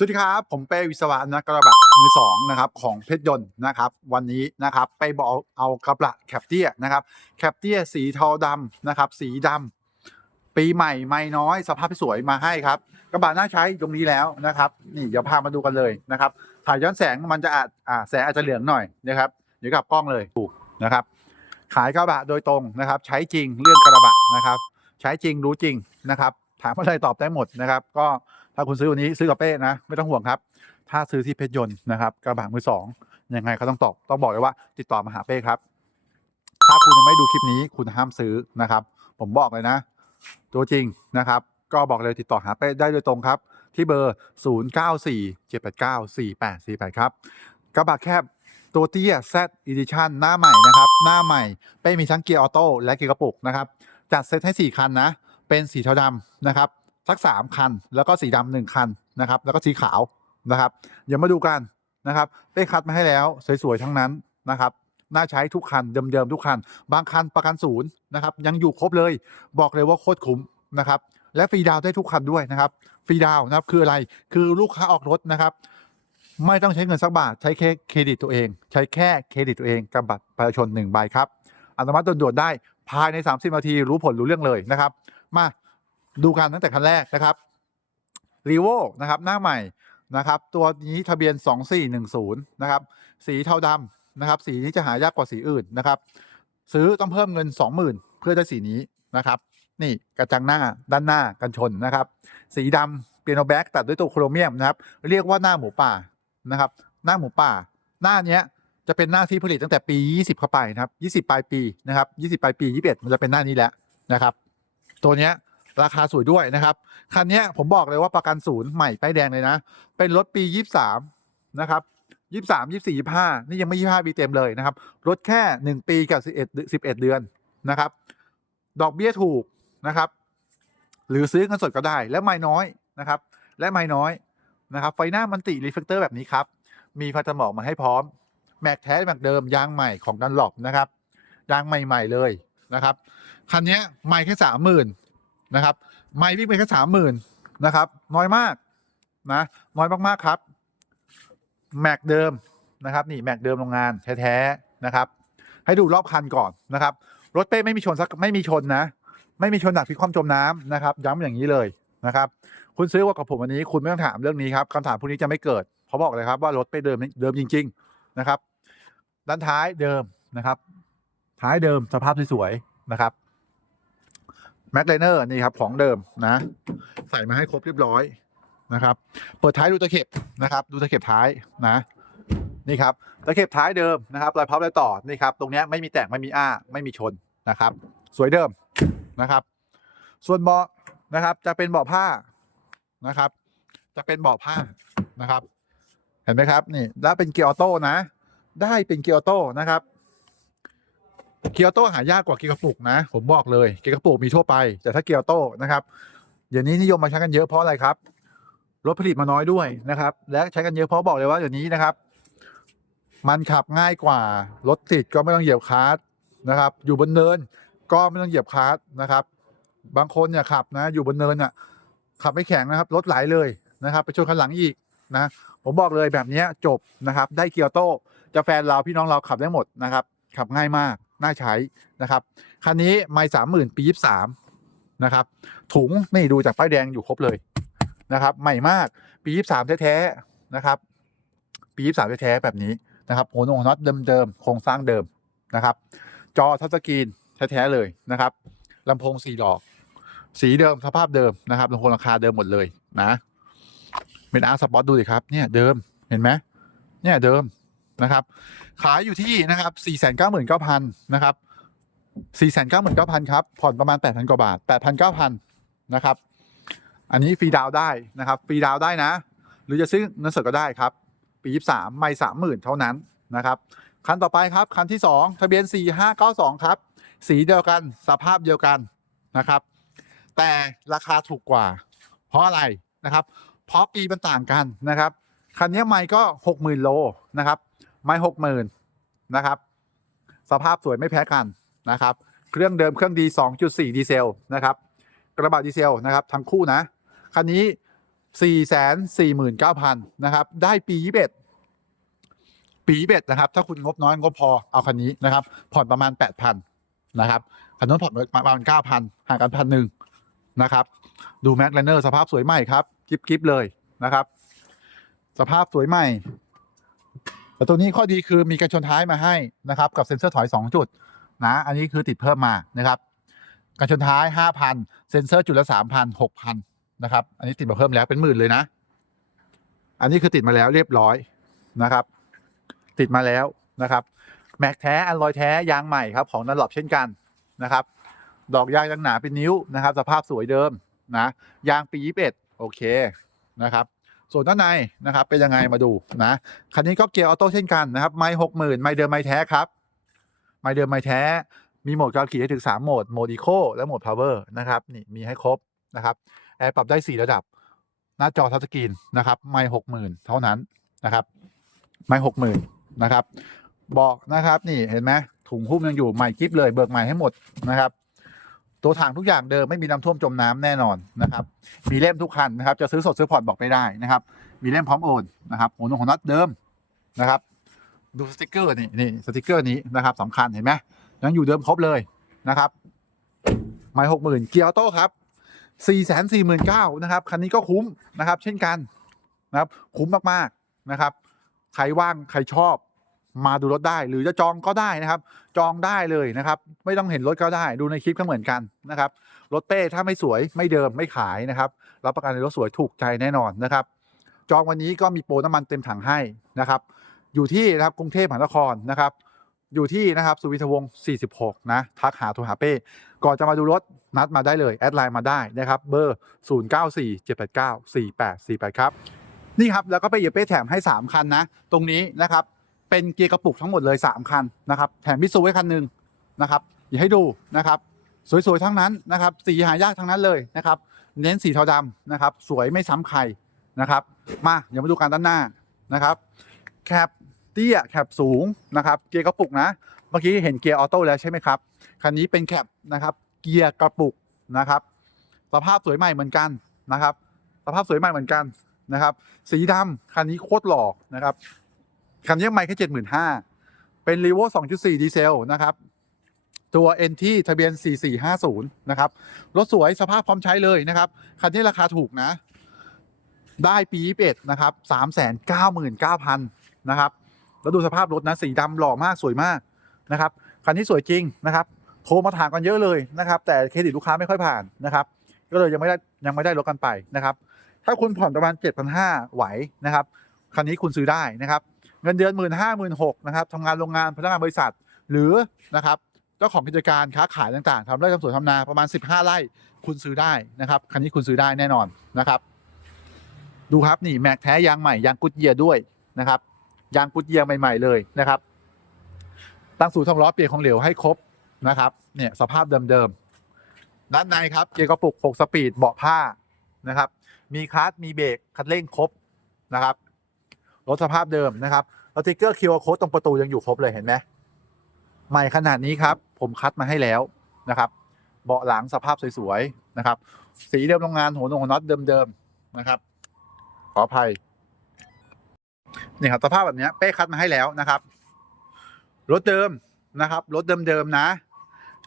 สวัสดีครับ ผมเป้วิศวะนะกระบะมือสองนะครับของเพชรยนต์นะครับวันนี้นะครับไปบอกเอากระบะแคปเตียนะครับแคปเตียสีเทาดำนะครับสีดำปีใหม่ไม่น้อยสภาพสวยมาให้ครับ กระบะน่าใช้ตรงนี้แล้วนะครับนี่เดี๋ยวพามาดูกันเลยนะครับถ่ายย้อนแสงมันจะอาจอ่าแสงอาจจะเหลืองหน่อยนะครับเดี๋ยวกลับกล้องเลยถูกนะครับขายกระบะโดยตรงนะครับ ใช้จริงเรื่องกระบะนะครับ ใช้จริงรู้จริงนะครับถามอะไรตอบได้หมดนะครับ ก็ ถ้าคุณซื้อวันนี้ซื้อกับเป้นะ ไม่ต้องห่วงครับ ถ้าซื้อที่เพชรยนต์นะครับกระบะมือสองยังไงก็ต้องตอบต้องบอกเลยว่า ติดต่อมาหาเป้ครับ ถ้าคุณยังไม่ดูคลิปนี้คุณห้ามซื้อนะครับ ผมบอกเลยนะ ตัวจริงนะครับ ก็บอกเลยติดต่อหาเป้ได้โดยตรงครับ ที่เบอร์ 0 9 4 7 8 9 4 8 4 8 ครับกระบะแคบตัวเตี้ย Z Edition หน้าใหม่นะครับ หน้าใหม่เป้มีทั้งเกียร์ออโต้และเกียร์กระปุกนะครับ จัดเซตให้ 4 คันนะ เป็นสีเทาดำนะครับ สัก 3 คัน แล้วก็สีดำหนึ่งคันนะครับแล้วก็สีขาวนะครับเดี๋ยวมาดูกันนะครับเป้คัดมาให้แล้วสวยๆทั้งนั้นนะครับน่าใช้ทุกคันเดิมๆทุกคัน บางคันประกันศูนย์นะครับยังอยู่ครบเลย บอกเลยว่าโคตรคุ้มนะครับและฟรีดาวได้ทุกคันด้วยนะครับฟรีดาวนะครับคืออะไรคือลูกค้าออกรถนะครับ ไม่ต้องใช้เงินสักบาทใช้แค่เครดิตตัวเอง ใช้แค่เครดิตตัวเองกับบัตรประชาชนหนึ่งใบครับอนุมัติด่วนๆได้ภายใน 30นาทีรู้ผลรู้เรื่องเลยนะครับ มา ดูกันตั้งแต่คันแรกนะครับรีโวนะครับหน้าใหม่นะครับ ตัวนี้ทะเบียน 2410 นะครับ สีเทาดำนะครับ สีนี้จะหายากกว่าสีอื่นนะครับ ซื้อต้องเพิ่มเงิน 20,000 เพื่อได้สีนี้นะครับ นี่กระจังหน้าด้านหน้ากันชนนะครับ สีดำเปียโนแบ็กตัดด้วยตัวโครเมียมนะครับ เรียกว่าหน้าหมูป่านะครับ หน้าหมูป่า หน้าเนี้ยจะเป็นหน้าที่ผลิตตั้งแต่ปี 20 เข้าไปนะครับ 20 ปลายปีนะครับ 20 ปลายปี 21 มันจะเป็นหน้านี้แหละนะครับ ตัวเนี้ย ราคาสวยด้วยนะครับ คันนี้ผมบอกเลยว่าประกันศูนย์ใหม่ป้ายแดงเลยนะ เป็นรถปี 23 นะครับ23 24 25นี่ยังไม่25ปีเต็มเลยนะครับรถแค่1ปีกับ11 11เดือนนะครับ ดอกเบี้ยถูกนะครับ หรือซื้อเงินสดก็ได้ และไม่น้อยนะครับ และไม่น้อยนะครับ ไฟหน้ามันติรีเฟกเตอร์แบบนี้ครับ มีฟตัดหมอกมาให้พร้อม แม็กแท้แม็กเดิมยางใหม่ของดันหลบนะครับยางใหม่ๆเลยนะครับคันนี้ไม่แค่สามหมื่น นะครับ ไม่วิ่งไปแค่สามหมื่นนะครับ น้อยมากนะ น้อยมากๆครับ แม็กเดิมนะครับ นี่แม็กเดิมโรงงานแท้ๆนะครับ ให้ดูรอบคันก่อนนะครับ รถเป้ไม่มีชนสักไม่มีชนนะ ไม่มีชนหนักพลิกคว่ำจมน้ำนะครับ ย้ำอย่างนี้เลยนะครับ คุณซื้อว่ากับผมวันนี้ คุณไม่ต้องถามเรื่องนี้ครับคำถามพวกนี้จะไม่เกิดเพราะบอกเลยครับว่ารถเป้เดิมเดิมจริง ๆนะครับด้านท้ายเดิมนะครับ ท้ายเดิมสภาพสวยๆนะครับ แม็กไลเนอร์นี่ครับของเดิมนะ ใส่มาให้ครบเรียบร้อยนะครับ เปิดท้ายดูตะเข็บนะครับ ดูตะเข็บท้ายนะนี่ครับตะเข็บท้ายเดิมนะครับรอยพับรอยต่อนี่ครับตรงนี้ไม่มีแตกไม่มีอ้าไม่มีชนนะครับ สวยเดิมนะครับ ส่วนเบาะนะครับจะเป็นเบาะผ้านะครับ จะเป็นเบาะผ้านะครับ เห็นไหมครับนี่แล้วเป็นเกียร์ออโต้นะ ได้เป็นเกียร์ออโต้นะครับ เกียร์โตหายากกว่าเกียร์กระปุกนะ ผมบอกเลยเกียร์กระปุกมีทั่วไป แต่ถ้าเกียร์โตนะครับ เดี๋ยวนี้นิยมมาใช้กันเยอะเพราะอะไรครับรถผลิตมาน้อยด้วยนะครับ และใช้กันเยอะเพราะบอกเลยว่าเดี๋ยวนี้นะครับ มันขับง่ายกว่ารถติดก็ไม่ต้องเหยียบคลัสนะครับ อยู่บนเนินก็ไม่ต้องเหยียบคลัสนะครับ บางคนเนี่ยขับนะ อยู่บนเนินอะขับไม่แข็งนะครับรถไหลเลยนะครับ ไปชนคันหลังอีกนะผมบอกเลยแบบนี้จบนะครับ ได้เกียร์โต้จะแฟนเราพี่น้องเราขับได้หมดนะครับ ขับง่ายมาก น่าใช้นะครับคันนี้ไม่สามหมื่นปียี่สามนะครับ ถุงนี่ดูจากป้ายแดงอยู่ครบเลยนะครับ ใหม่มากปียี่สามแท้ๆนะครับ ปียี่สามแท้ๆแบบนี้นะครับหัวโนน็อตเดิมๆโครงสร้างเดิมนะครับ จอทัชสกรีนแท้ๆเลยนะครับลำโพงสี่ดอก สีเดิมสภาพเดิมนะครับลำโพงราคาเดิมหมดเลยนะเป็นอาร์สปอตดูดิครับเนี่ยเดิมเห็นไหมเนี่ยเดิม นะครับ ขายอยู่ที่นะครับ4 9 9 0 0 0นะครับ4 9 9 9 0 0ครับ ผ่อนประมาณ 8,000 กว่าบาท 8,900 นะครับ อันนี้ฟรีดาวได้นะครับ ฟรีดาวได้นะ หรือจะซื้อเงินสดก็ได้ครับ ปี23ไม่30,000 เท่านั้นนะครับ คันต่อไปครับ คันที่ 2 ทะเบียน 4592 ครับ สีเดียวกัน สภาพเดียวกันนะครับ แต่ราคาถูกกว่า เพราะอะไรนะครับ เพราะปีมันต่างกันนะครับ คันนี้ไม่ก็หกหมื่นโลนะครับ ไม่หกหมื่นนะครับ สภาพสวยไม่แพ้กันนะครับ เครื่องเดิมเครื่องดี 2.4 ดีเซลนะครับ กระบะดีเซลนะครับทั้งคู่นะ คันนี้สี่แสนสี่หมื่นะครับ ได้ปียี่สิบเอ็ดปียี่สิบเอ็ดนะครับ ถ้าคุณงบน้อยงบพอเอาคันนี้นะครับ ผ่อนประมาณแปดพันะครับ คันนู้นผ่อนประมาณเก้าพันห่างกันพันหนึ่งนะครับ ดูแม็กแลนเนอร์สภาพสวยใหม่ครับ กิฟกิฟเลยนะครับ สภาพสวยใหม่ แต่ตัวนี้ข้อดีคือมีกันชนท้ายมาให้นะครับกับเซ็นเซอร์ถอย 2 จุดนะอันนี้คือติดเพิ่มมานะครับกันชนท้าย 5,000 เซ็นเซอร์จุดละ 3,000 6,000นะครับอันนี้ติดมาเพิ่มแล้วเป็นหมื่นเลยนะ อันนี้คือติดมาแล้วเรียบร้อยนะครับ ติดมาแล้วนะครับแม็กแท้อันลอยแท้ยางใหม่ครับของนันหลบเช่นกันนะครับ ดอกยางยังหนาเป็นนิ้วนะครับ สภาพสวยเดิมนะยางปี 21 โอเคนะครับ ส่วนด้านในนะครับเป็นยังไงมาดูนะคันนี้ก็เกียร์ออโต้เช่นกันนะครับไม่หกหมื่นไม่เดิมไม่แท้ครับไม่เดิมไม่แท้มีโหมดการขี่ให้ถึง 3 โหมด โหมดอีโคและโหมดพาวเวอร์นะครับนี่มีให้ครบนะครับแอร์ปรับได้ 4 ระดับ หน้าจอทัชสกรีนนะครับไม่หกหมื่นเท่านั้นนะครับไม่หกหมื่นนะครับบอกนะครับนี่เห็นไหมถุงหุ้มยังอยู่ใหม่กิฟเลยเบิกใหม่ให้หมดนะครับ ตัวถังทุกอย่างเดิมไม่มีน้ำท่วมจมน้ำแน่นอนนะครับ มีเล่มทุกคันนะครับ จะซื้อสดซื้อผ่อนบอกไม่ได้นะครับ มีเล่มพร้อมโอนนะครับหัวนงหัวน็อตเดิมนะครับ ดูสติกเกอร์นี่นี่สติกเกอร์นี้นะครับสำคัญเห็นไหมยังอยู่เดิมครบเลยนะครับไม้หกหมื่นเกียร์โต้ครับสี่แสนสี่หมื่นเก้านะครับคันนี้ก็คุ้มนะครับ เช่นกันนะครับ คุ้มมากๆนะครับ ใครว่างใครชอบ มาดูรถได้ หรือจะจองก็ได้นะครับ จองได้เลยนะครับ ไม่ต้องเห็นรถก็ได้ดูในคลิปก็เหมือนกันนะครับรถเป้ถ้าไม่สวยไม่เดิมไม่ขายนะครับรับประกันในรถสวยถูกใจแน่นอนนะครับ จองวันนี้ก็มีโปรน้ำมันเต็มถังให้นะครับ อยู่ที่นะครับกรุงเทพมหานครนะครับ อยู่ที่นะครับสุวิทวงศ์46 นะทักหาโทรหาเป้ก่อนจะมาดูรถนัดมาได้เลยแอดไลน์มาได้นะครับเบอร์ 0947894848 ครับนี่ครับแล้วก็ไปเหยียบเป้แถมให้ 3 คันนะ ตรงนี้นะครับ เป็นเกียร์กระปุกทั้งหมดเลย 3 คันนะครับแถมพิสูไว้คันหนึ่งนะครับอย่าให้ดูนะครับสวยๆทั้งนั้นนะครับสีหายากทั้งนั้นเลยนะครับเน้นสีเทาดำนะครับสวยไม่ซ้ำใครนะครับมาเดี๋ยวมาดูกันด้านหน้านะครับแคปเตี้ยแคปสูงนะครับเกียร์กระปุกนะเมื่อกี้เห็นเกียร์ออโต้แล้วใช่ไหมครับคันนี้เป็นแคปนะครับเกียร์กระปุกนะครับสภาพสวยใหม่เหมือนกันนะครับสภาพสวยใหม่เหมือนกันนะครับ สีดำคันนี้โคตรหล่อนะครับ คันนี้ไม่แค่เจ็ดหมื่นห้าเป็นรีโว2.4ดีเซลนะครับ ตัว NT ทะเบียน 4450 นะครับ รถสวยสภาพพร้อมใช้เลยนะครับ คันนี้ราคาถูกนะ ได้ปี21นะครับ 399,000นะครับ แล้วดูสภาพรถนะ สีดำหล่อมากสวยมากนะครับ คันนี้สวยจริงนะครับ โทรมาถามกันเยอะเลยนะครับ แต่เครดิตลูกค้าไม่ค่อยผ่านนะครับ ก็เลยยังไม่ได้ยังไม่ได้รถกันไปนะครับ ถ้าคุณผ่อนประมาณ7,500ไหวนะครับ คันนี้คุณซื้อได้นะครับ เงินเดือน1 5 0 0 0 1 6 0 0นหกนะครับทำงานโรงงานพนักงานบริษัท หรือนะครับเจ้าของกิจการค้าขายต่างๆทำไร่ทำสวนทำนาประมาณ 15 ไร่คุณซื้อได้นะครับคันนี้คุณซื้อได้แน่นอนนะครับ ดูครับนี่แม็กแท้ยางใหม่ยางกุดเยียด้วยนะครับยางกุดเยียใหม่ ๆเลยนะครับ ตั้งศูนย์ทองล้อเปลี่ยนของเหลวให้ครบนะครับเนี่ยสภาพเดิมๆด้านในครับเกียร์กระปุก 6 สปีดเบาะผ้านะครับ มีคลัตช์มีเบรกคันเร่งครบนะครับ รถสภาพเดิมนะครับแล้วติ๊กเกอร์คิวอาร์โค้ดตรงประตูยังอยู่ครบเลยเห็นไหมใหม่ขนาดนี้ครับ ผมคัดมาให้แล้วนะครับ เบาะหลังสภาพสวยๆนะครับ สีเดิมโรงงานหัวนงหัวน็อตเดิมๆนะครับ ขออภัยนี่ครับสภาพแบบนี้เป้คัดมาให้แล้วนะครับรถเดิมนะครับรถเดิมๆนะ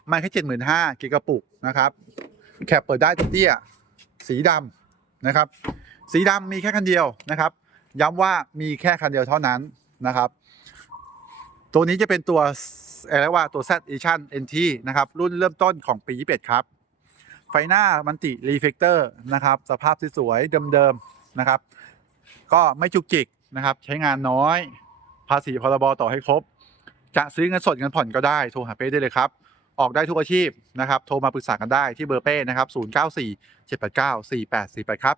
ไม่แค่เจ็ดหมื่นห้ากิกระปุกนะครับ แคปเปิดได้เตี้ย สีดำนะครับ สีดำมีแค่คันเดียวนะครับ ย้ำว่ามีแค่คันเดียวเท่านั้นนะครับ ตัวนี้จะเป็นตัวอะไรว่าตัว Z Edition NT นะครับ รุ่นเริ่มต้นของปี 21 ครับ ไฟหน้ามันติรีเฟกเตอร์นะครับ สภาพสวยๆเดิมๆนะครับ ก็ไม่จุกจิกนะครับ ใช้งานน้อย ภาษีพรบต่อให้ครบ จะซื้อเงินสดเงินผ่อนก็ได้ โทรหาเป้ได้เลยครับ ออกได้ทุกอาชีพนะครับ โทรมาปรึกษากันได้ที่เบอร์เป้นะครับ 094 789 4848 ครับ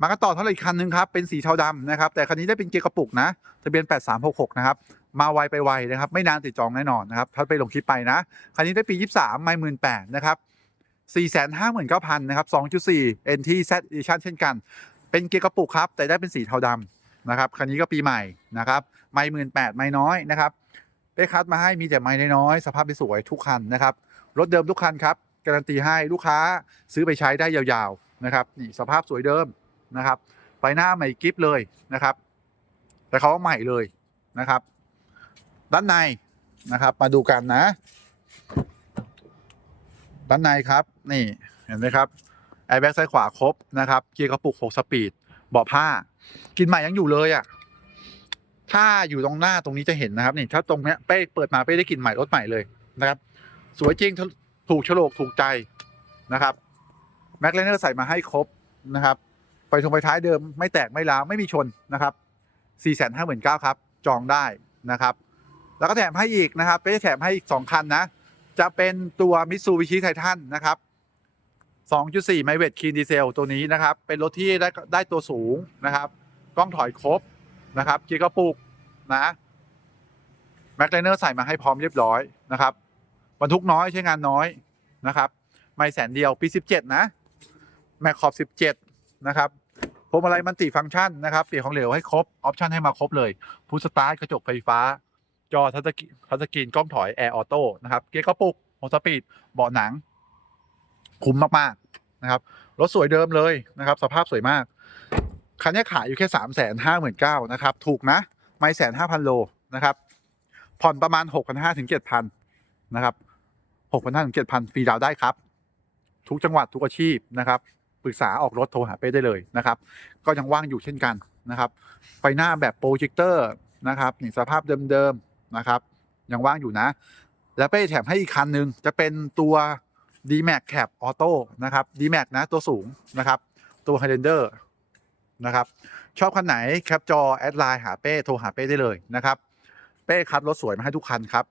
มากันต่อเท่าไรอีกคันหนึ่งครับ เป็นสีเทาดำนะครับ แต่คันนี้ได้เป็นเกียร์กระปุกนะทะเบียน 8366 นะครับ มาไวไปไวนะครับ ไม่นานติดจองแน่นอนนะครับ ถ้าไปลงคลิปไปนะ คันนี้ได้ปี 23 ไม่หมื่นแปดนะครับ459,000นะครับ2.4 NT Z Edition เช่นกัน เป็นเกียร์กระปุกครับ แต่ได้เป็นสีเทาดำนะครับ คันนี้ก็ปีใหม่นะครับ ไม่หมื่นแปดไม่น้อยนะครับ ได้คัดมาให้มีแต่ไม่น้อย สภาพสวยทุกคันนะครับ รถเดิมทุกคันครับ การันตีให้ลูกค้าซื้อไปใช้ได้ยาวๆนะครับ นี่สภาพสวยเดิม นะครับ ไฟหน้าใหม่กิฟเลยนะครับ แต่เขาว่าใหม่เลยนะครับ ด้านในนะครับ มาดูกันนะ ด้านในครับนี่เห็นไหมครับแอร์แบ็กซ้ายขวาครบนะครับเกียร์กระปุก 6 สปีดเบาะผ้า กินใหม่ยังอยู่เลยอะ่ะถ้าอยู่ตรงหน้าตรงนี้จะเห็นนะครับนี่ถ้าตรงเนี้ยเป้เปิดมาเป้ได้กลินใหม่รถใหม่เลยนะครับ สวยจริงถูกโฉลกถูกใจนะครับแม็กเลนเนอร์ใส่มาให้ครบนะครับ ไฟทงไฟท้ายเดิมไม่แตกไม่ร้าไม่มีชนนะครับ4 5 9 0 0 0ครับจองได้นะครับ แล้วก็แถมให้อีกนะครับเป้แถมให้อีก 2 คันนะ จะเป็นตัวมิ t ซูบิชิไททันนะครับ2.4 ไมเวทคีนดีเซลตัวนี้นะครับ เป็นรถที่ได้ได้ตัวสูงนะครับ กล้องถอยครบนะครับเกียร์กระปุกนะแม็กไลเนอร์ใส่มาให้พร้อมเรียบร้อยนะครับบรรทุกน้อยใช้งานน้อยนะครับ ไม่แสนเดียวปี 17 นะ แม็กขอบ 17 นะครับพวงมาลัยมันติฟังก์ชันนะครับเปลี่ยนของเหลวให้ครบออปชันให้มาครบเลยพุชสตาร์ทกระจกไฟฟ้า จอทัชสกรีนทัชสกรีนกล้องถอยแอร์ออโต้นะครับเกียร์กระปุกโฮสปีดเบาะหนัง คุ้มมากๆนะครับรถสวยเดิมเลยนะครับ สภาพสวยมาก คันนี้ขายอยู่แค่สามแสนห้าหมื่นเก้านะครับ ถูกนะ ไม่แสนห้าพันโลนะครับ ผ่อนประมาณหกพันห้าถึงเจ็ดพันนะครับหกพันห้าถึงเจ็ดพันฟรีดาวได้ครับ ทุกจังหวัดทุกอาชีพนะครับ ปรึกษาออกรถโทรหาเป้ได้เลยนะครับ ก็ยังว่างอยู่เช่นกันนะครับ ไฟหน้าแบบโปรเจคเตอร์นะครับนี่สภาพเดิมๆนะครับ ยังว่างอยู่นะ แล้วเป้แถมให้อีกคันหนึ่งจะเป็นตัว d m a x Cap Auto นะครับ d m a x นะตัวสูงนะครับ ตัว Highlander นะครับ ชอบคันไหนแคปจอแอดไลน์หาเป้โทรหาเป้ได้เลยนะครับ เป้คัดรถสวยมาให้ทุกคันครับ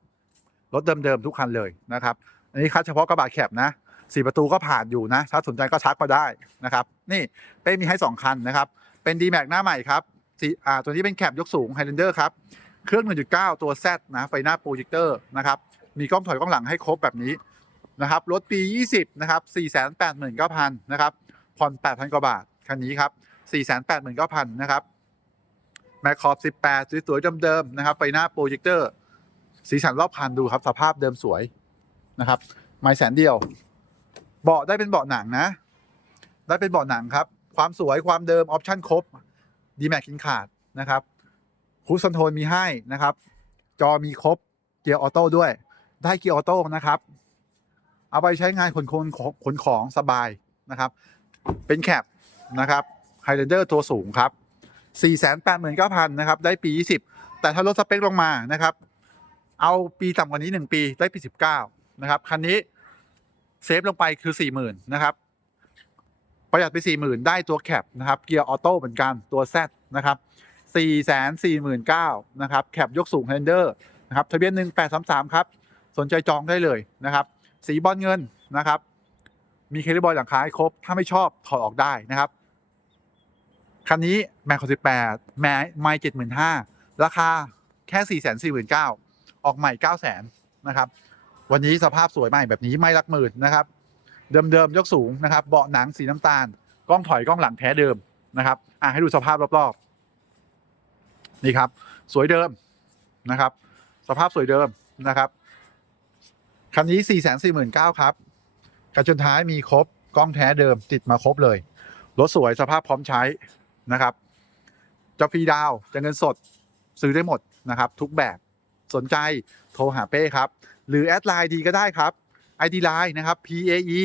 รถเดิมๆทุกคันเลยนะครับ อันนี้คัดเฉพาะกระบะแคปนะ สี่ประตูก็ผ่านอยู่นะ ถ้าสนใจก็ชักมาได้นะครับ นี่เป้มีให้ 2 คันนะครับ เป็น d m a x หน้าใหม่ครับสีอ่าตัวนี้เป็นแคปยกสูง Highlander ครับ เครื่อง 1.9 ตัว Z นะไฟหน้าโปรเจคเตอร์นะครับ มีกล้องถอยกล้องหลังให้ครบแบบนี้นะครับ รถปี 20 นะครับ 489,000 นะครับ ผ่อน 8,000 กว่าบาท คันนี้ครับ 489,000 นะครับแมคคอบ18 สวยๆเดิมๆนะครับไฟหน้าโปรเจคเตอร์ สีสันรอบคันดูครับ สภาพเดิมสวยนะครับ ไม่แสนเดียว เบาะได้เป็นเบาะหนังนะ ได้เป็นเบาะหนังครับ ความสวยความเดิมออปชั่นครบดีแม็กกินขาดนะครับคูสคอนโทรลมีให้นะครับ จอมีครบเกียร์ออโต้ด้วย ได้เกียร์ออโต้นะครับ เอาไปใช้งานขนคนขนของสบายนะครับ เป็นแคปนะครับไฮเดอร์ตัวสูงครับ 489,000 นะครับ ได้ปี 20 แต่ถ้าลดสเปคลงมานะครับ เอาปีต่ำกว่านี้ 1 ปีได้ปี 19 นะครับ คันนี้ เซฟลงไปคือ40,000นะครับ ประหยัดไป40,000ได้ตัวแคปนะครับ เกียร์ออโต้เหมือนกันตัว Z นะครับ449,000นะครับ แคปยกสูงไฮนเดอร์นะครับทะเบียน1833ครับ สนใจจองได้เลยนะครับ สีบอลเงินนะครับ มีเคลิบอยหลังคาให้ครบ ถ้าไม่ชอบถอดออกได้นะครับ คันนี้แมคคสิบแปดแมไม่เจ็ดหมื่นห้าราคาแค่สี่แสนสี่หมื่นเก้าออกใหม่เก้าแสนนะครับ วันนี้สภาพสวยใหม่แบบนี้ไม่รักหมื่นนะครับ เดิมๆยกสูงนะครับ เบาะหนังสีน้ำตาล กล้องถอยกล้องหลังแท้เดิมนะครับอะให้ดูสภาพรอบๆนี่ครับ สวยเดิมนะครับ สภาพสวยเดิมนะครับคันนี้ 4 4 9 0 0 0ครับกระจนท้ายมีครบกล้องแท้เดิมติดมาครบเลย รถสวยสภาพพร้อมใช้นะครับ จะฟรีดาวน์จะเงินสดซื้อได้หมดนะครับ ทุกแบบ สนใจโทรหาเป้ครับ หรือแอดไลน์ดีก็ได้ครับ ID Line นะครับ PAE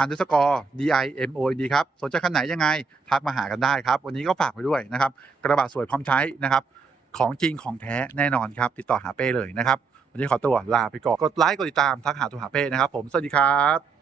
underscore DIMO ดีครับ สนใจคันไหนยังไง ทักมาหากันได้ครับ วันนี้ก็ฝากไปด้วยนะครับ กระบะสวยพร้อมใช้นะครับ ของจริงของแท้แน่นอนครับ ติดต่อหาเป้เลยนะครับ วันนี้ขอตัวลาไปก่อน กดไลค์ กดติดตาม ทักหาตัวหาเป้นะครับ ผม สวัสดีครับ